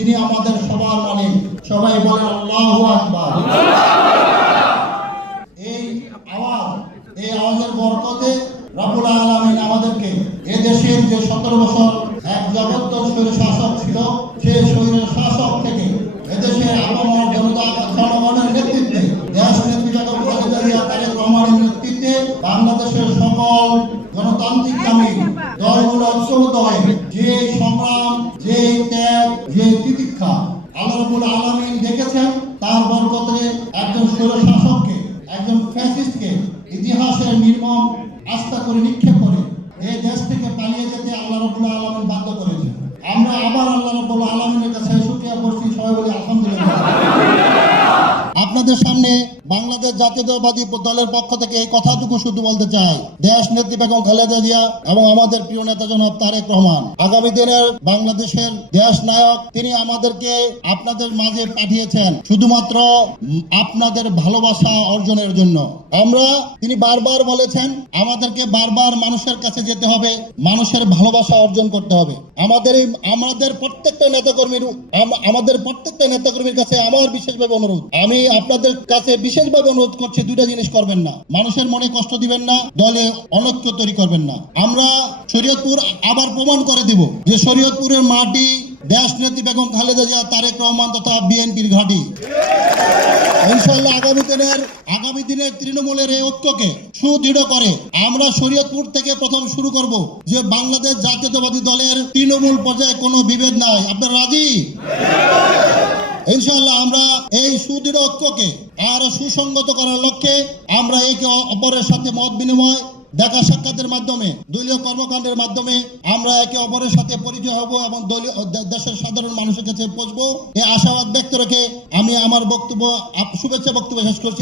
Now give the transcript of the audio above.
যিনি আমাদের সবার মালিক। সবাই বলেন আল্লাহু আকবার। এই আওয়াজের বরকতে রব্বুল আলামিন আমাদেরকে এই দেশের যে 17 বছর এক জগদ্দল স্বৈরশাসক ছিল, সেই স্বৈরশাসক থেকে এদেশের আপামর জনগণের নেতৃত্বে, দেশ নেত্রী বেগম খালেদা জিয়া তারেক রহমানের নেতৃত্বে বাংলাদেশের সকল গণতান্ত্রিকগামী দলগুলো ঐক্যবদ্ধ হয়ে যে সংগ্রাম, যে ত্যাগ, যে তিতিক্ষা আল্লাহ রাব্বুল আলামিন দেখেছেন, তার বরকতে একজন স্বৈরশাসককে, একজন ফ্যাসিস্টকে ইতিহাসের নির্মম আস্থা করে নিক্ষেপ করে এই দেশ থেকে পালিয়ে যেতে আল্লাহ রাব্বুল আলামিন বাধ্য করেছেন। আমরা আবার আল্লাহ রাব্বুল আলামিনের কাছে শুকরিয়া করছি, সবাই বলি আলহামদুলিল্লাহ। আপনাদের সামনে বাংলাদেশ জাতীয়তাবাদী দলের পক্ষ থেকে এই কথাটুকু শুধু বলতে চাই, দেশ নেত্রী বেগম খালেদা জিয়া এবং আমাদের প্রিয় নেতা জনাব তারেক রহমান আগামী দিনের বাংলাদেশের দেশ নায়ক। তিনি আমাদেরকে আপনাদের মাঝে পাঠিয়েছেন শুধুমাত্র আপনাদের ভালোবাসা অর্জনের জন্য। তিনি বারবার বলেছেন আমাদেরকে বারবার মানুষের কাছে যেতে হবে, মানুষের ভালোবাসা অর্জন করতে হবে। আমাদের প্রত্যেকটা নেতাকর্মীর কাছে আমার বিশেষভাবে অনুরোধ, আমি আপনাদের কাছে বিশেষভাবে অনুরোধ করছি, দুইটা জিনিস করবেন না। মানুষের মনে কষ্ট দিবেন না, দলে অনৈক্য তৈরি করবেন না। আমরা শরীয়তপুর আবার প্রমাণ করে দিব যে শরীয়তপুরের মাটি দেশ নেত্রী বেগম খালেদা জিয়া, তারেক রহমান তথা বিএনপির ঘাঁটি। ইনশাআল্লাহ আগামী দিনের তৃণমূলের এই ঐক্যকে সুদৃঢ় করে আমরা শরীয়তপুর থেকে প্রথম শুরু করব যে বাংলাদেশ জাতীয়তাবাদী দলের তৃণমূল পর্যায়ে কোনো বিভেদ নাই। আপনারা রাজি? ইনশাআল্লাহ আমরা এই সুদৃঢ় ঐক্যকে আরো সুসংগত করার লক্ষ্যে আমরা একে অপরের সাথে মত বিনিময়, দেখা সাক্ষাতের মাধ্যমে, দলীয় কর্মকাণ্ডের মাধ্যমে আমরা একে অপরের সাথে পরিচয় হব এবং দেশের সাধারণ মানুষের কাছে পৌঁছবো। এই আশাবাদ ব্যক্ত রেখে আমি আমার শুভেচ্ছা বক্তব্য শেষ করছি।